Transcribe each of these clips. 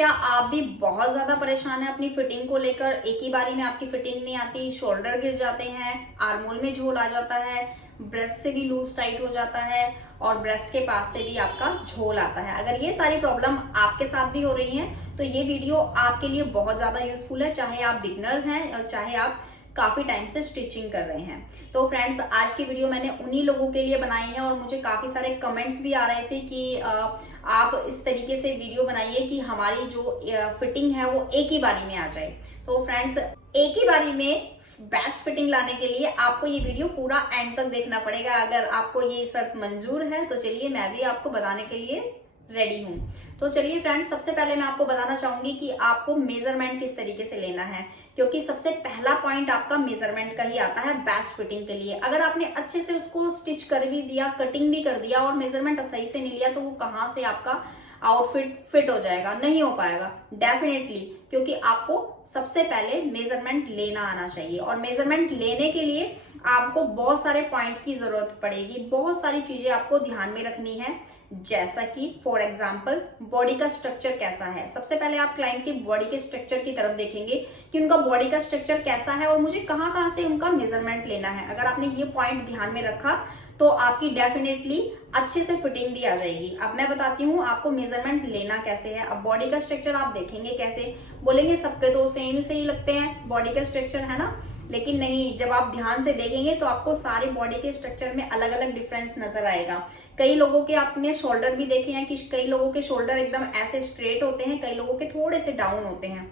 क्या आप भी बहुत ज्यादा परेशान हैं अपनी फिटिंग को लेकर? एक ही बारी में आपकी फिटिंग नहीं आती, शोल्डर गिर जाते हैं, आर्मोल में झोल आ जाता है, ब्रेस्ट से भी लूज टाइट हो जाता है और ब्रेस्ट के पास से भी आपका झोल आता है। अगर ये सारी प्रॉब्लम आपके साथ भी हो रही हैं तो ये वीडियो आपके लिए बहुत ज्यादा यूजफुल है, चाहे आप बिगनर्स हैं और चाहे आप काफी टाइम से स्टिचिंग कर रहे हैं। तो फ्रेंड्स, आज की वीडियो मैंने उन्हीं लोगों के लिए बनाई है और मुझे काफी सारे कमेंट्स भी आ रहे थे कि आप इस तरीके से वीडियो बनाइए कि हमारी जो फिटिंग है वो एक ही बारी में आ जाए। तो फ्रेंड्स, एक ही बारी में बेस्ट फिटिंग लाने के लिए आपको ये वीडियो पूरा एंड तक देखना पड़ेगा। अगर आपको ये शर्त मंजूर है तो चलिए मैं भी आपको बताने के लिए रेडी हूँ। तो चलिए फ्रेंड्स, सबसे पहले मैं आपको बताना चाहूंगी कि आपको मेजरमेंट किस तरीके से लेना है, क्योंकि सबसे पहला पॉइंट आपका मेजरमेंट का ही आता है बेस्ट फिटिंग के लिए। अगर आपने अच्छे से उसको स्टिच कर भी दिया, कटिंग भी कर दिया और मेजरमेंट सही से नहीं लिया तो वो कहाँ से आपका आउटफिट फिट हो जाएगा? नहीं हो पाएगा डेफिनेटली, क्योंकि आपको सबसे पहले मेजरमेंट लेना आना चाहिए। और मेजरमेंट लेने के लिए आपको बहुत सारे पॉइंट की जरूरत पड़ेगी, बहुत सारी चीजें आपको ध्यान में रखनी है, जैसा कि फॉर एग्जाम्पल बॉडी का स्ट्रक्चर कैसा है। सबसे पहले आप क्लाइंट की बॉडी के स्ट्रक्चर की तरफ देखेंगे कि उनका बॉडी का स्ट्रक्चर कैसा है और मुझे कहाँ कहाँ से उनका मेजरमेंट लेना है। अगर आपने ये पॉइंट ध्यान में रखा तो आपकी डेफिनेटली अच्छे से फिटिंग भी आ जाएगी। अब मैं बताती हूँ आपको मेजरमेंट लेना कैसे है। अब बॉडी का स्ट्रक्चर आप देखेंगे कैसे, बोलेंगे सबके तो सेम से ही लगते हैं बॉडी का स्ट्रक्चर, है ना? लेकिन नहीं, जब आप ध्यान से देखेंगे तो आपको सारे बॉडी के स्ट्रक्चर में अलग अलग डिफरेंस नजर आएगा। कई लोगों के आपने शोल्डर भी देखे हैं कि कई लोगों के शोल्डर एकदम ऐसे स्ट्रेट होते हैं, कई लोगों के थोड़े से डाउन होते हैं।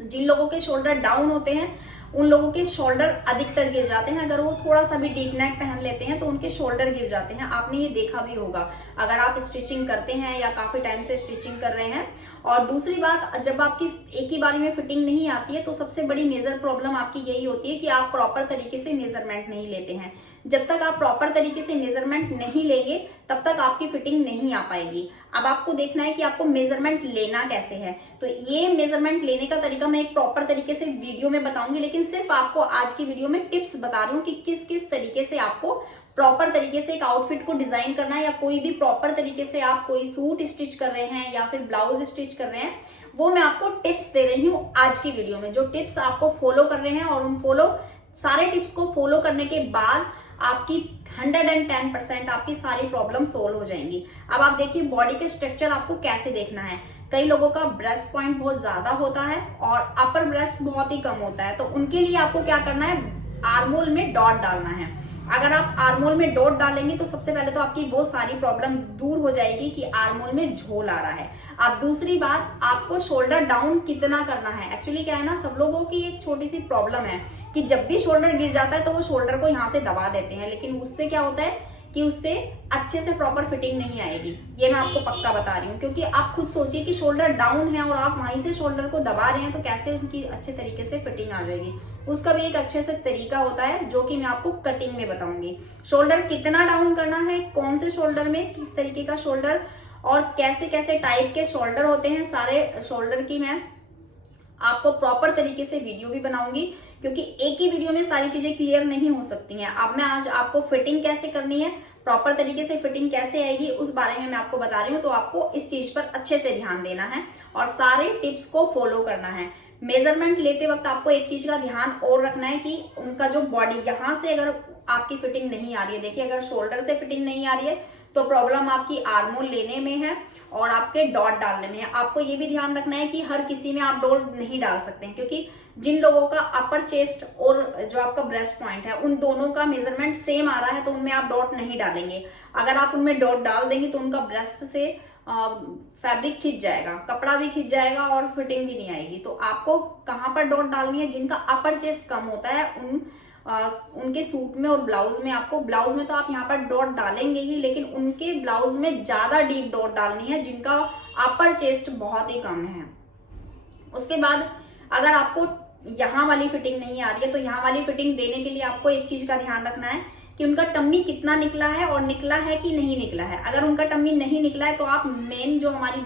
जिन लोगों के शोल्डर डाउन होते हैं उन लोगों के शोल्डर अधिकतर गिर जाते हैं। अगर वो थोड़ा सा भी डीप नेक पहन लेते हैं तो उनके शोल्डर गिर जाते हैं। आपने ये देखा भी होगा अगर आप स्टिचिंग करते हैं या काफी टाइम से स्टिचिंग कर रहे हैं। और दूसरी बात, जब आपकी एक ही बारी में फिटिंग नहीं आती है तो सबसे बड़ी मेजर प्रॉब्लम आपकी यही होती है कि आप प्रॉपर तरीके से मेजरमेंट नहीं लेते हैं। जब तक आप प्रॉपर तरीके से मेजरमेंट नहीं लेंगे तब तक आपकी फिटिंग नहीं आ पाएगी। अब आपको देखना है कि आपको मेजरमेंट लेना कैसे है। तो ये मेजरमेंट लेने का तरीका मैं एक प्रॉपर तरीके से वीडियो में बताऊंगी, लेकिन सिर्फ आपको आज की वीडियो में टिप्स बता रही हूँ कि किस किस तरीके से आपको प्रॉपर तरीके से एक आउटफिट को डिजाइन करना है, या कोई भी प्रॉपर तरीके से आप कोई सूट स्टिच कर रहे हैं या फिर ब्लाउज स्टिच कर रहे हैं, वो मैं आपको टिप्स दे रही हूँ आज की वीडियो में। जो टिप्स आपको फॉलो कर रहे हैं और उन सारे टिप्स को फॉलो करने के बाद आपकी 110% आपकी सारी प्रॉब्लम सोल्व हो जाएंगी। अब आप देखिए बॉडी के स्ट्रक्चर आपको कैसे देखना है। कई लोगों का ब्रेस्ट पॉइंट बहुत ज्यादा होता है और अपर ब्रेस्ट बहुत ही कम होता है, तो उनके लिए आपको क्या करना है, आर्मोल में डॉट डालना है। अगर आप आर्मोल में डॉट डालेंगे तो सबसे पहले तो आपकी वो सारी प्रॉब्लम दूर हो जाएगी कि आर्मोल में झोल आ रहा है। अब दूसरी बात, आपको शोल्डर डाउन कितना करना है। एक्चुअली क्या है ना, सब लोगों की एक छोटी सी प्रॉब्लम है कि जब भी शोल्डर गिर जाता है तो वो शोल्डर को यहाँ से दबा देते हैं, लेकिन उससे क्या होता है कि उससे अच्छे से प्रॉपर फिटिंग नहीं आएगी। ये मैं आपको पक्का बता रही हूँ, क्योंकि आप खुद सोचिए कि शोल्डर डाउन है और आप वहीं से शोल्डर को दबा रहे हैं तो कैसे उसकी अच्छे तरीके से फिटिंग आ जाएगी। उसका भी एक अच्छे से तरीका होता है जो कि मैं आपको कटिंग में बताऊंगी। शोल्डर कितना डाउन करना है, कौन से शोल्डर में किस तरीके का शोल्डर और कैसे कैसे टाइप के शोल्डर होते हैं, सारे शोल्डर की मैं आपको प्रॉपर तरीके से वीडियो भी बनाऊंगी, क्योंकि एक ही वीडियो में सारी चीजें क्लियर नहीं हो सकती हैं। अब मैं आज आपको फिटिंग कैसे करनी है, प्रॉपर तरीके से फिटिंग कैसे आएगी, उस बारे में मैं आपको बता रही हूँ। तो आपको इस चीज पर अच्छे से ध्यान देना है और सारे टिप्स को फॉलो करना है। मेजरमेंट लेते वक्त आपको एक चीज का ध्यान और रखना है कि उनका जो बॉडी, यहाँ से अगर आपकी फिटिंग नहीं आ रही है, देखिए अगर शोल्डर से फिटिंग नहीं आ रही है तो प्रॉब्लम आपकी आर्मोल लेने में है और आपके डॉट डालने में है। आपको ये भी ध्यान रखना है कि हर किसी में आप डॉट नहीं डाल सकते हैं, क्योंकि जिन लोगों का अपर चेस्ट और जो आपका ब्रेस्ट पॉइंट है उन दोनों का मेजरमेंट सेम आ रहा है तो उनमें आप डॉट नहीं डालेंगे। अगर आप उनमें डॉट डाल देंगे तो उनका ब्रेस्ट से फैब्रिक खिंच जाएगा, कपड़ा भी खिंच जाएगा और फिटिंग भी नहीं आएगी। तो आपको कहाँ पर डॉट डालनी है, जिनका अपर चेस्ट कम होता है उनके सूट में और ब्लाउज में। आपको ब्लाउज में तो आप यहाँ पर डॉट डालेंगे ही, लेकिन उनके ब्लाउज में ज्यादा डीप डॉट डालनी है जिनका अपर चेस्ट बहुत ही कम है। उसके बाद अगर आपको यहाँ वाली फिटिंग नहीं आ रही है तो यहाँ वाली फिटिंग देने के लिए आपको एक चीज का ध्यान रखना है कि उनका टम्मी कितना निकला है और निकला है कि नहीं निकला है। अगर उनका टम्मी नहीं निकला है तो आप मेन जो हमारी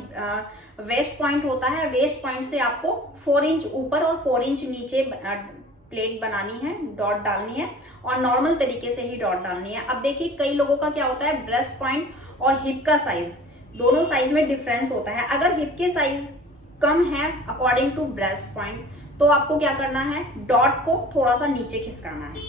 वेस्ट पॉइंट होता है, वेस्ट पॉइंट से आपको 4 इंच ऊपर और 4 इंच नीचे प्लेट बनानी है, डॉट डालनी है और नॉर्मल तरीके से ही डॉट डालनी है। अब देखिए कई लोगों का क्या होता है, ब्रेस्ट पॉइंट और हिप का साइज, दोनों साइज में डिफरेंस होता है। अगर हिप के साइज कम है अकॉर्डिंग टू ब्रेस्ट पॉइंट, तो आपको क्या करना है, डॉट को थोड़ा सा नीचे खिसकाना है,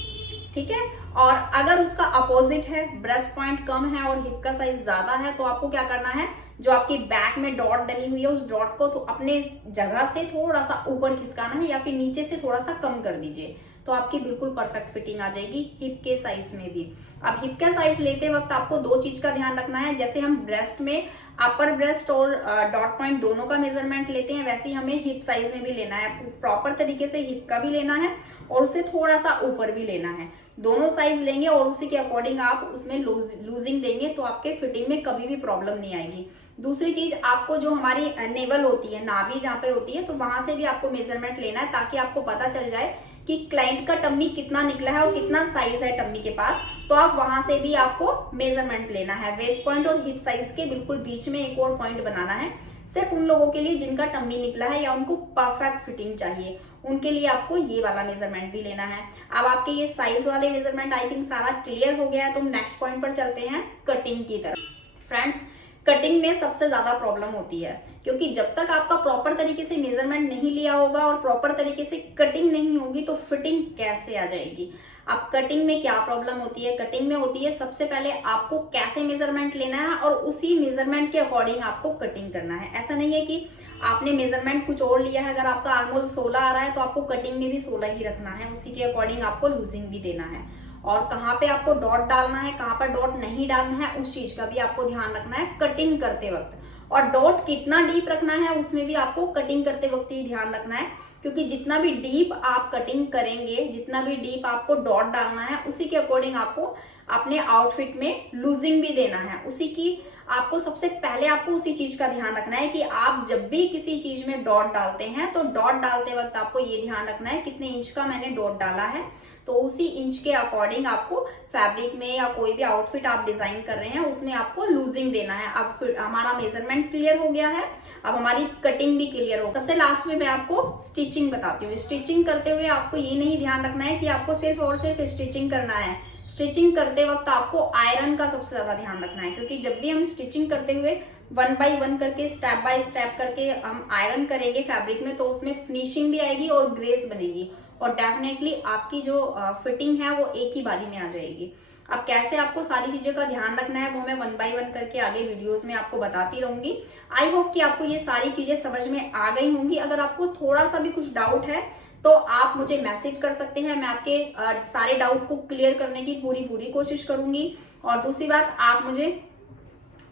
ठीक है। और अगर उसका अपोजिट है, ब्रेस्ट पॉइंट कम है और हिप का साइज ज्यादा है, तो आपको क्या करना है, जो आपकी बैक में डॉट डली हुई है उस डॉट को तो अपने जगह से थोड़ा सा ऊपर खिसकाना है या फिर नीचे से थोड़ा सा कम कर दीजिए, तो आपकी बिल्कुल परफेक्ट फिटिंग आ जाएगी हिप के साइज में भी। अब हिप का साइज लेते वक्त आपको दो चीज का ध्यान रखना है, जैसे हम ब्रेस्ट में अपर ब्रेस्ट और डॉट पॉइंट दोनों का मेजरमेंट लेते हैं, वैसे ही हमें हिप साइज में भी लेना है, प्रॉपर तरीके से हिप का भी लेना है और उससे थोड़ा सा ऊपर भी लेना है। दोनों साइज लेंगे और उसी के अकॉर्डिंग आप उसमें लूजिंग देंगे तो आपके फिटिंग में कभी भी प्रॉब्लम नहीं आएगी। दूसरी चीज, आपको जो हमारी नेवल होती है, नाभि जहाँ पे होती है, तो वहां से भी आपको मेजरमेंट लेना है ताकि आपको पता चल जाए कि क्लाइंट का टम्मी कितना निकला है और कितना साइज है टम्मी के पास, तो आप वहां से भी आपको मेजरमेंट लेना है। वेस्ट पॉइंट और हिप साइज के बिल्कुल बीच में एक और पॉइंट बनाना है, सिर्फ उन लोगों के लिए जिनका टम्मी निकला है या उनको परफेक्ट फिटिंग चाहिए, उनके लिए आपको ये वाला मेजरमेंट भी लेना है। अब आपके ये साइज वाले मेजरमेंट आई थिंक सारा क्लियर हो गया है, तो हम नेक्स्ट पॉइंट पर चलते हैं, कटिंग की तरफ। फ्रेंड्स, कटिंग में सबसे ज्यादा प्रॉब्लम होती है, क्योंकि जब तक आपका प्रॉपर तरीके से मेजरमेंट नहीं लिया होगा और प्रॉपर तरीके से कटिंग नहीं होगी तो फिटिंग कैसे आ जाएगी। अब कटिंग में क्या प्रॉब्लम होती है, कटिंग में होती है सबसे पहले आपको कैसे मेजरमेंट लेना है और उसी मेजरमेंट के अकॉर्डिंग आपको कटिंग करना है। ऐसा नहीं है कि आपने मेजरमेंट कुछ और लिया है, अगर आपका आर्महोल 16 आ रहा है तो आपको कटिंग में भी 16 ही रखना है, उसी के अकॉर्डिंग आपको लूजिंग भी देना है। और कहाँ पे आपको डॉट डालना है, कहाँ पर डॉट नहीं डालना है, उस चीज का भी आपको ध्यान रखना है कटिंग करते वक्त। और डॉट कितना डीप रखना है उसमें भी आपको कटिंग करते वक्त ही ध्यान रखना है, क्योंकि जितना भी डीप आप कटिंग करेंगे, जितना भी डीप आपको डॉट डालना है, उसी के अकॉर्डिंग आपको अपने आउटफिट में लूजिंग भी देना है। उसी की आपको सबसे पहले आपको उसी चीज का ध्यान रखना है कि आप जब भी किसी चीज में डॉट डालते हैं तो डॉट डालते वक्त आपको ये ध्यान रखना है कितने इंच का मैंने डॉट डाला है, तो उसी इंच के अकॉर्डिंग आपको फैब्रिक में या कोई भी आउटफिट आप डिजाइन कर रहे हैं उसमें आपको लूजिंग देना है। अब हमारा मेजरमेंट क्लियर हो गया है, अब हमारी कटिंग भी क्लियर हो। सबसे लास्ट में मैं आपको स्टिचिंग बताती हूँ। स्टिचिंग करते हुए आपको ये नहीं ध्यान रखना है कि आपको सिर्फ और सिर्फ स्टिचिंग करना है, स्टिचिंग करते वक्त आपको आयरन का सबसे ज्यादा ध्यान रखना है, क्योंकि जब भी हम स्टिचिंग करते हुए 1 बाय 1 करके स्टेप बाय स्टेप करके हम आयरन करेंगे फैब्रिक में, तो उसमें फिनिशिंग भी आएगी और ग्रेस बनेगी और डेफिनेटली आपकी जो फिटिंग है वो एक ही बारी में आ जाएगी। अब कैसे आपको सारी चीजों का ध्यान रखना है वो मैं 1 बाय 1 करके आगे वीडियोस में आपको बताती रहूंगी। आई होप कि आपको ये सारी चीजें समझ में आ गई होंगी। अगर आपको थोड़ा सा भी कुछ डाउट है तो आप मुझे मैसेज कर सकते हैं, मैं आपके सारे डाउट को क्लियर करने की पूरी कोशिश करूंगी। और दूसरी बात, आप मुझे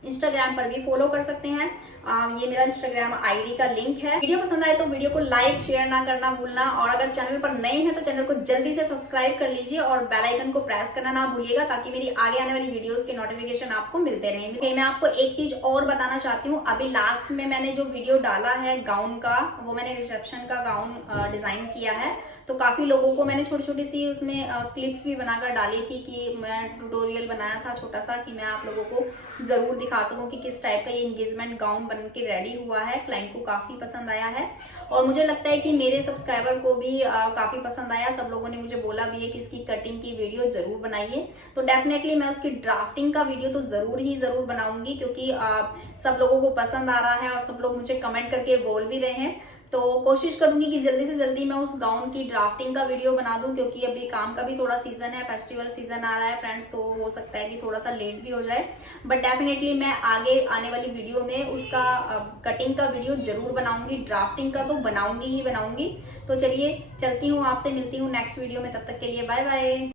इंस्टाग्राम पर भी फॉलो कर सकते हैं, ये मेरा इंस्टाग्राम आईडी का लिंक है। वीडियो पसंद आए तो वीडियो को लाइक शेयर ना करना भूलना, और अगर चैनल पर नए हैं तो चैनल को जल्दी से सब्सक्राइब कर लीजिए और बेल आइकन को प्रेस करना ना भूलिएगा, ताकि मेरी आगे आने वाली वीडियोस के नोटिफिकेशन आपको मिलते रहेंगे। मैं आपको एक चीज और बताना चाहती हूँ, अभी लास्ट में मैंने जो वीडियो डाला है गाउन का, वो मैंने रिसेप्शन का गाउन डिजाइन किया है, तो काफी लोगों को मैंने छोटी छोटी सी उसमें क्लिप्स भी बनाकर डाली थी कि मैं ट्यूटोरियल बनाया था छोटा सा, कि मैं आप लोगों को जरूर दिखा सकूं कि किस टाइप का ये एंगेजमेंट गाउन बन के रेडी हुआ है। क्लाइंट को काफी पसंद आया है और मुझे लगता है कि मेरे सब्सक्राइबर को भी काफी पसंद आया। सब लोगों ने मुझे बोला भी है कि इसकी कटिंग की वीडियो जरूर बनाइए, तो डेफिनेटली मैं उसकी ड्राफ्टिंग का वीडियो तो जरूर बनाऊंगी, क्योंकि सब लोगों को पसंद आ रहा है और सब लोग मुझे कमेंट करके बोल भी रहे हैं। तो कोशिश करूंगी कि जल्दी से जल्दी मैं उस गाउन की ड्राफ्टिंग का वीडियो बना दूं, क्योंकि अभी काम का भी थोड़ा सीजन है, फेस्टिवल सीजन आ रहा है फ्रेंड्स, तो हो सकता है कि थोड़ा सा लेट भी हो जाए, बट डेफिनेटली मैं आगे आने वाली वीडियो में उसका कटिंग का वीडियो जरूर बनाऊंगी। ड्राफ्टिंग का तो बनाऊंगी ही बनाऊंगी। तो चलिए चलती हूँ, आपसे मिलती हूँ नेक्स्ट वीडियो में, तब तक के लिए बाय बाय।